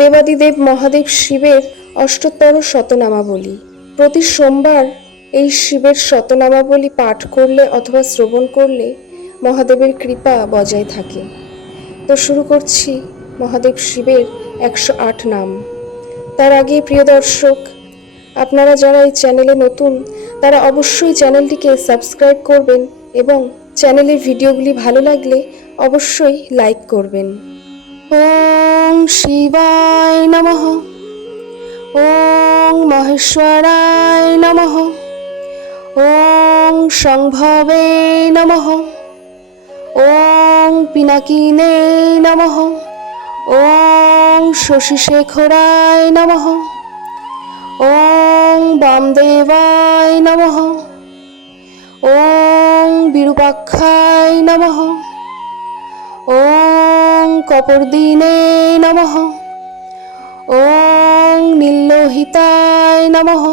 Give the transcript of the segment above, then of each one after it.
দেবাদিদেব মহাদেব শিবের অষ্টোত্তর শতনামাবলী। প্রতি সোমবার এই শিবের শতনামাবলী পাঠ করলে অথবা শ্রবণ করলে মহাদেবের কৃপা বজায় থাকে। তো শুরু করছি মহাদেব শিবের একশো আট নাম। তার আগে প্রিয় দর্শক, আপনারা যারা এই চ্যানেলে নতুন, তারা অবশ্যই চ্যানেলটিকে সাবস্ক্রাইব করবেন এবং চ্যানেলের ভিডিওগুলি ভালো লাগলে অবশ্যই লাইক করবেন। শিবায় নমঃ। ওং মহেশ্বরায় নমঃ। ওং সম্ভবে নমঃ। ওং পিনাকিনে নমঃ। ওং শশীশেখরায় নমঃ। ওং বামদেবায় নমঃ। ওং বিরূপাক্ষায় নমঃ। ওং কপর্দিনে নমঃ। ওং নীললোহিতায় নমঃ।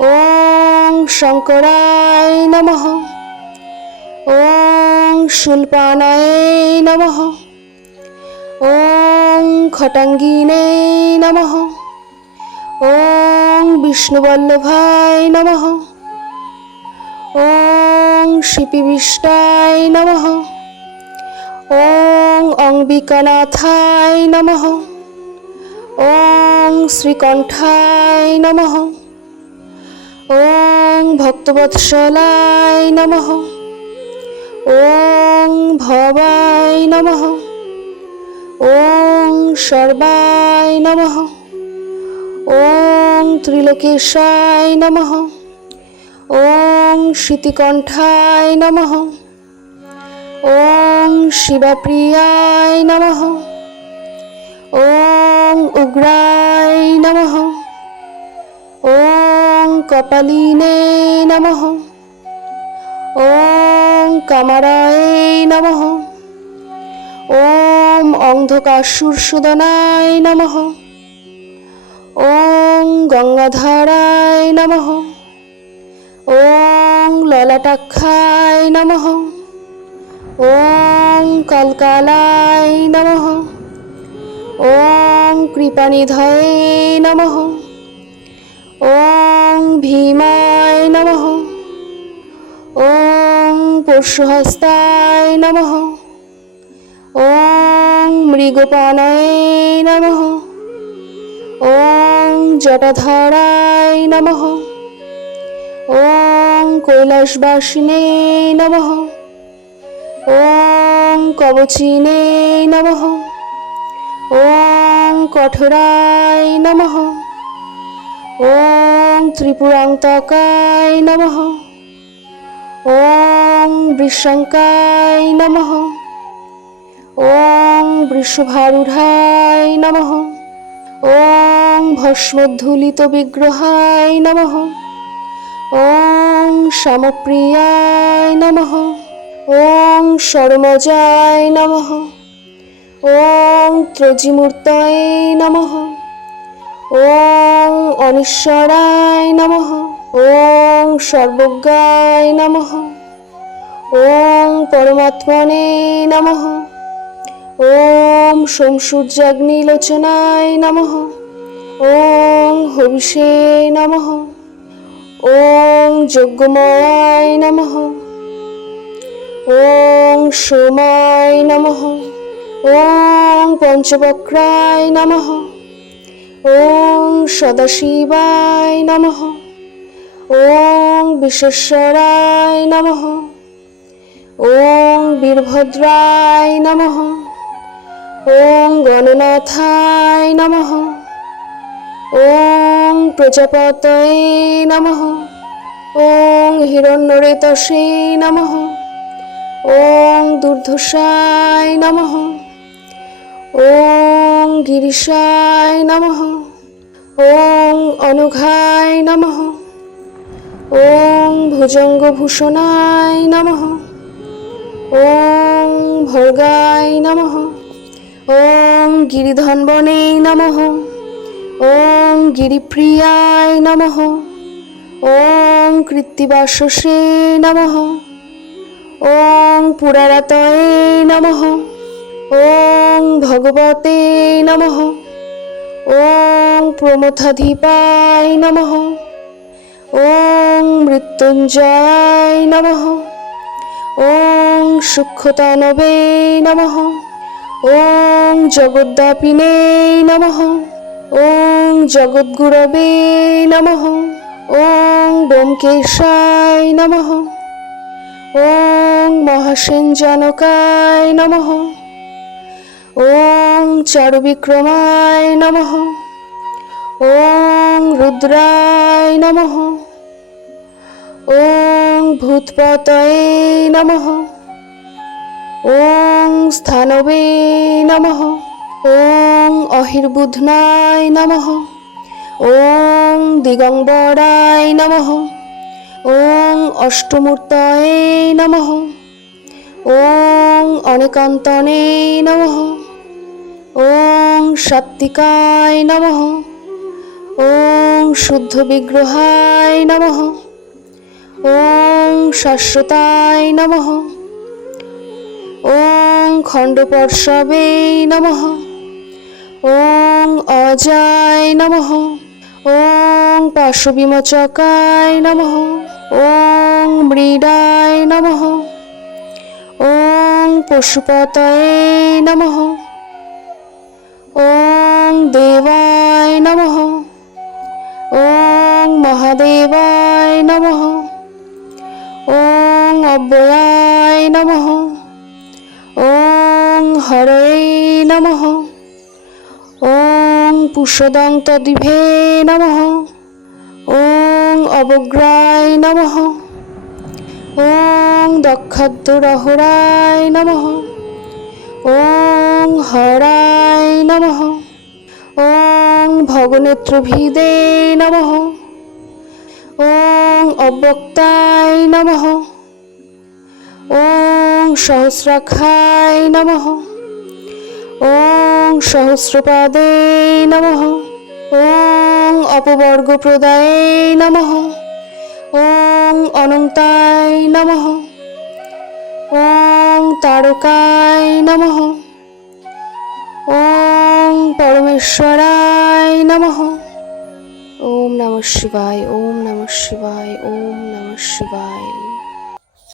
ওং শঙ্করায় নমঃ। ওং শুল্পানায় নমঃ। ওং খটাঙ্গিনে নমঃ। ওং বিষ্ণুবল্লভায় নমঃ। ওং শিপিবিষ্টায় নমঃ। ওং অম্বিকানাথায় নমঃ ওং শ্রীকণ্ঠায় নমঃ ওং ভক্তবৎসলায় নমঃ ওং ভবায় নমঃ ওং সর্বায় নমঃ ওং ত্রিলোকেশায় নমঃ ওং শীতিকণ্ঠায় নমঃ ওং শিবপ্রিয়ায় নমঃ। ওং উগ্রায় নমঃ। ওং কপালিনে নমঃ। ওং কামারায় নমঃ। ওম অন্ধকাসুরসুদনায় নমঃ। ওং গঙ্গাধারায় নমঃ। ওং ললাটাক্ষায় নমঃ। ওং কলকালায় নমঃ। ওং কৃপানিধয়ে নমঃ। ওং ভীমায় নমঃ। ওং পরশুহস্তায় নমঃ। ওং মৃগপানায় নমঃ। ওং জটাধারায় নমঃ। ওং কৈলাসবাসিনে নমঃ। ওং কবচিনে নমঃ। ওং কঠোরায় নমঃ। ওং ত্রিপুরান্তকায় নমঃ। ওং বৃষঙ্কায় নমঃ। ওং বৃষভারূঢ়ায় নমঃ। ওং ভস্মোদ্ধূলিত বিগ্রহায় নমঃ। ওং সমপ্রিয়ায় নমঃ। ওং সরমজায় নমঃ। ওং ত্রজিমূর্তয়ে নমঃ। ওং অনিশ্বরায় নমঃ। ওং সর্বজ্ঞায় নমঃ। ওং পরমাত্মনে নমঃ। ওম সোমসূর্যাগ্নিলোচনায় নমঃ। ওং হবিষে নমঃ। ওং যজ্ঞময়ায় নমঃ। ওং সোমায় নমঃ। ওং পঞ্চবক্রায় নমঃ। ওং সদাশিবায় নমঃ। ওং বিশ্বরায় নমঃ। ওং বীরভদ্রায় নমঃ। ওং গণনাথায় নমঃ। ওং প্রজাপতয়ে নমঃ। ওং হিরণ্যরেতসে নমঃ। ওং দুর্ধসায় নমঃ। ওং গিরিশায় নমঃ। ওং অনুঘায় নমঃ। ওং ভুজঙ্গভূষণায় নমঃ। ওং ভর্গায় নমঃ। ওং গিরিধনবনে নমঃ। ওং গিরিপ্রিয়ায় নমঃ। ওং কৃত্তিবাসসে নমঃ। ওং পুরারতয়ে নমঃ। ওং ভগবতে নমঃ। ওং প্রমথাধিপায় নমঃ। ওং মৃত্যুঞ্জয়ায় নমঃ। ওং সূক্ষ্মতানবে নমঃ। ওং জগদ্দাপিনে নমঃ। ওং জগদ্গুরবে নমঃ। ওং ব্যোমকেশায় নমঃ। ওং মহাসেনজনকায় নমঃ। ওং চারুবিক্রমায় নমঃ। ওং রুদ্রায় নমঃ। ওং ভূতপতয়ে নমঃ। ওং স্থানবে নমঃ। ওং অহির্বুধনায় নমঃ। ওং দিগম্বরায় নমঃ। ওং অষ্টমূর্তয়ে নমঃ। ওং অনেকান্তনে নমঃ। ওং সাত্বিকায় নমঃ। ওং শুদ্ধ বিগ্রহায় নমঃ। ওং শাশ্বতায় নমঃ। ওং খণ্ডপর্শবে নমঃ। ওং অজায় নমঃ। ওং পার্শ্ববিমোচকায় নমঃ। ওং মৃডায় নমঃ। ওং পশুপতয়ে নমঃ। ওং দেবায় নমঃ। ওং মহাদেবায় নমঃ। ওং অব্যয়ায় নমঃ। ওং হরয়ে নমঃ। ওং পুষদং তদিভে নমঃ। অবগ্রায় নমঃ। ওং দক্ষদ্দুরহরায় নমঃ। ওং হরায় নমঃ। ওং ভগনেত্রভিদে নমঃ। ওং অব্যক্তায় নমঃ। ওং সহস্রাক্ষায় নমঃ। ওং সহস্রপাদে নমঃ। ওং অপবর্গপ্রদায়ে নমঃ। ওং অনন্তায় নমঃ। ওং তারকায় নমঃ। ওং পরমেশ্বরায় নমঃ। ওম নমঃ শিবায়, ওম নমঃ শিবায়, ওম নমঃ শিবায়।